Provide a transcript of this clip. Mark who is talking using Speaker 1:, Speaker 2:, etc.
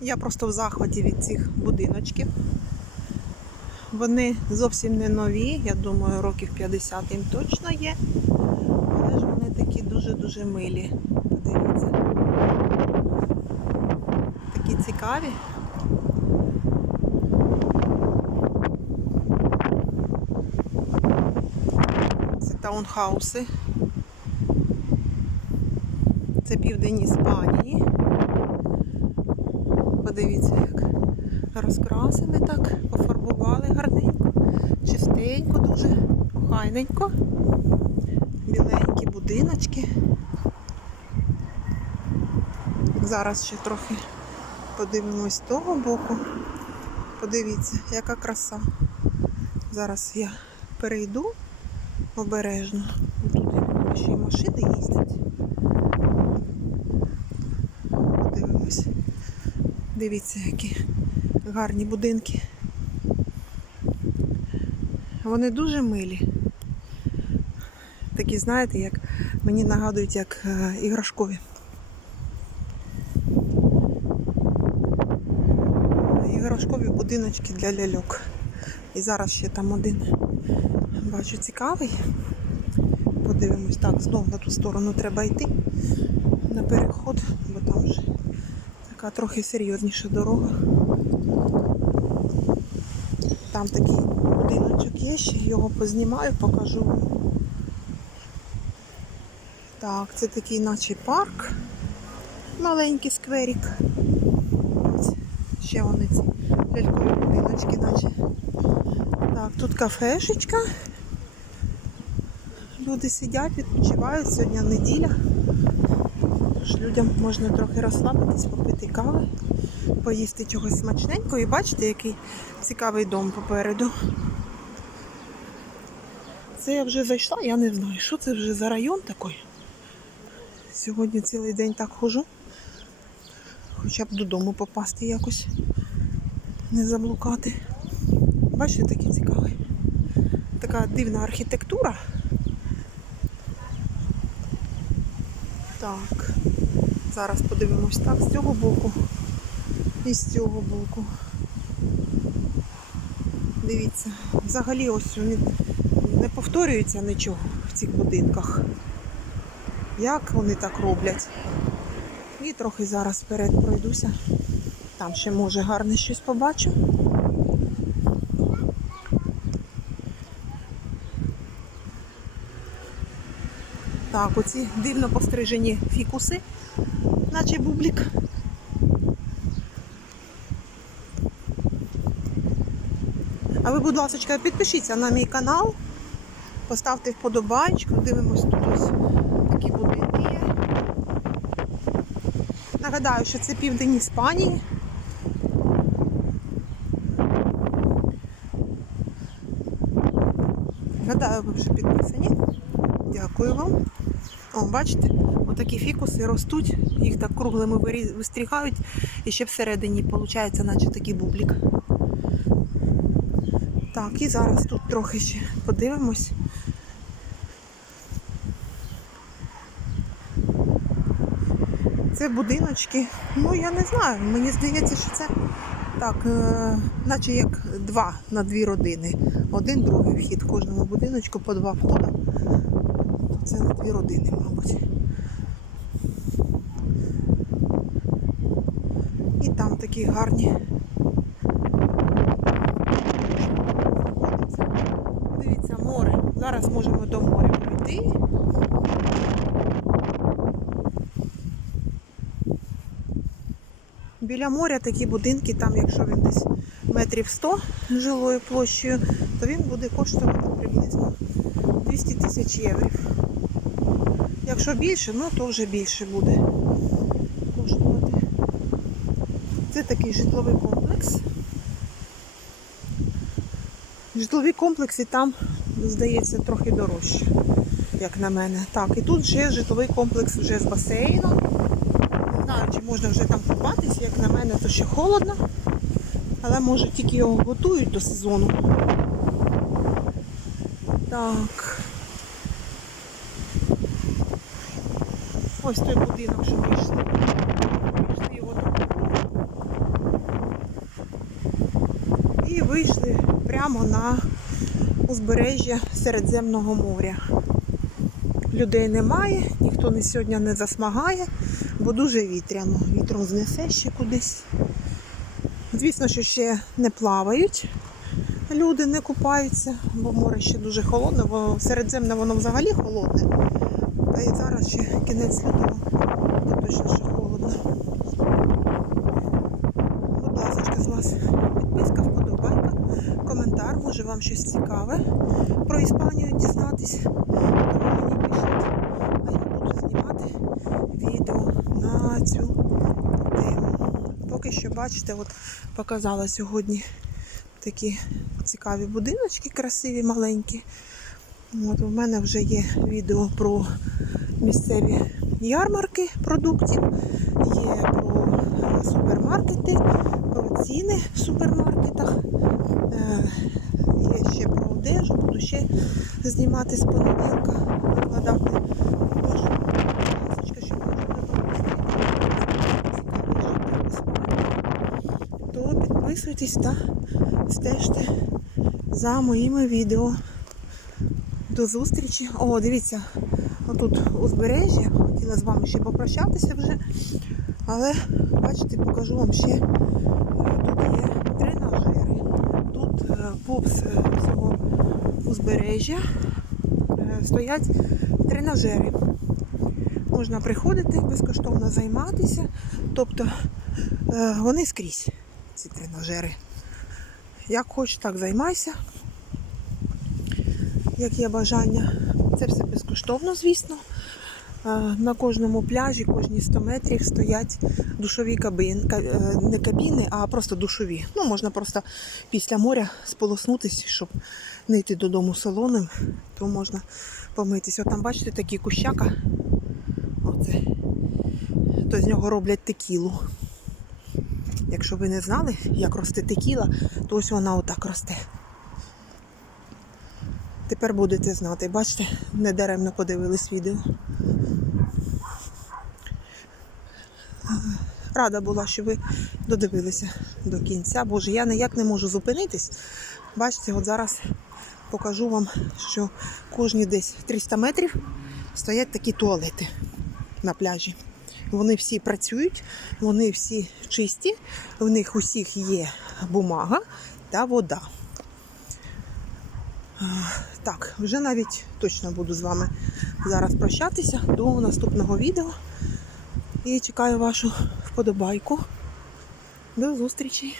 Speaker 1: Я просто в захваті від цих будиночків. Вони зовсім не нові, я думаю, років 50 їм точно є. Але ж вони такі дуже-дуже милі. Подивіться. Такі цікаві. Це таунхауси. Це південь Іспанії. Подивіться, як розкрасили так, пофарбували гарненько, чистенько, дуже охайненько. Біленькі будиночки. Зараз ще трохи подивимось з того боку. Подивіться, яка краса. Зараз я перейду обережно. Тут ще й машини їздять. Подивимось. Дивіться, які гарні будинки. Вони дуже милі. Такі, знаєте, як мені нагадують, як е, іграшкові. Іграшкові будиночки для ляльок. І зараз ще там один бачу цікавий. Подивимось, так, знов на ту сторону треба йти на переход, бо там вже така трохи серйозніша дорога. Там такий будиночок є, ще його познімаю, покажу. Так, це такий наче парк. Маленький скверик. Ось Ще вони ці лялькові будиночки, наче. Так, тут кафешечка. Люди сидять, відпочивають, сьогодні неділя. Тож людям можна трохи розслабитись, попити кави, поїсти чогось смачненького і бачите, який цікавий дом попереду. Це я вже зайшла, я не знаю, що це вже за район такий. Сьогодні цілий день так хожу. Хоча б додому попасти якось, не заблукати. Бачите, такий цікавий. Така дивна архітектура. Так. Зараз подивимось так з цього боку і з цього боку. Дивіться, взагалі ось вони не повторюється нічого в цих будинках. Як вони так роблять? І трохи зараз вперед пройдуся. Там ще може гарне щось побачу. Так, оці дивно пострижені фікуси, наче бублік. А ви, будь ласка, підпишіться на мій канал, поставте вподобайку, дивимось тут ось такі будинки є. Нагадаю, що це південь Іспанії. Гадаю, ви вже підписані. Дякую вам. О, бачите, отакі фікуси ростуть, їх так круглими вистрігають, і ще всередині виходить, наче такий бублік. Так, і зараз тут трохи ще подивимось. Це будиночки. Ну, я не знаю. Мені здається, що це так, е, наче як два на дві родини. Один, другий вхід. Кожному будиночку по два входи. На дві родини, мабуть. І там такі гарні. Дивіться, море. Зараз можемо до моря пройти. Біля моря такі будинки, там, якщо він десь метрів 100 жилою площею, то він буде коштувати приблизно 200 тисяч євро. Якщо більше, ну то вже більше буде коштувати. Це такий житловий комплекс. Житлові комплекси там, здається, трохи дорожче, як на мене. Так, і тут ще житловий комплекс вже з басейном. Не знаю, чи можна вже там купатися, як на мене, то ще холодно. Але може тільки його готують до сезону. Так. Ось той будинок, що вийшли. Вийшли його до І вийшли прямо на узбережжя Середземного моря. Людей немає, ніхто не сьогодні не засмагає, бо дуже вітряно. Вітром знесе ще кудись. Звісно, що ще не плавають. Люди не купаються, бо море ще дуже холодне, бо середземне воно взагалі холодне. Та і зараз ще кінець лютого, то точно ще холодно. Будь ласка, з вас підписка, вподобайка, коментар, може вам щось цікаве про Іспанію дізнатись. Цю тему. Поки що, бачите, от показала сьогодні такі цікаві будиночки, красиві, маленькі. От у мене вже є відео про місцеві ярмарки продуктів, є про е, супермаркети, про ціни в супермаркетах. Е, Є ще про одежу, буду ще знімати з понеділка, викладати. Іспанії, то підписуйтесь та стежте за моїми відео. До зустрічі. О, дивіться, отут узбережжя. Хотіла з вами ще попрощатися вже. Але бачите, покажу вам ще. е, Тут є тренажери. Тут е, повз е, цього узбережжя стоять тренажери. Можна приходити, безкоштовно займатися. Тобто вони скрізь, ці тренажери. Як хочеш, так займайся як є бажання. Це все безкоштовно, звісно. Е, На кожному пляжі, кожні 100 метрів стоять душові кабини, не кабіни, а просто душові. Ну, можна просто після моря сполоснутися, щоб не йти додому солоним, то можна помитися. От там, бачите, такі кущака. Оце. То з нього роблять текілу. Якщо ви не знали, як росте текіла, то ось вона отак росте. Тепер будете знати. Бачите, недаремно подивились відео. Рада була, що ви додивилися до кінця. Боже, я ніяк не можу зупинитись. Бачите, от зараз покажу вам, що кожні десь 300 метрів стоять такі туалети на пляжі. Вони всі працюють, вони всі чисті, в них усіх є бумага та вода. Так, вже навіть точно буду з вами зараз прощатися до наступного відео. І чекаю вашу вподобайку. До зустрічі!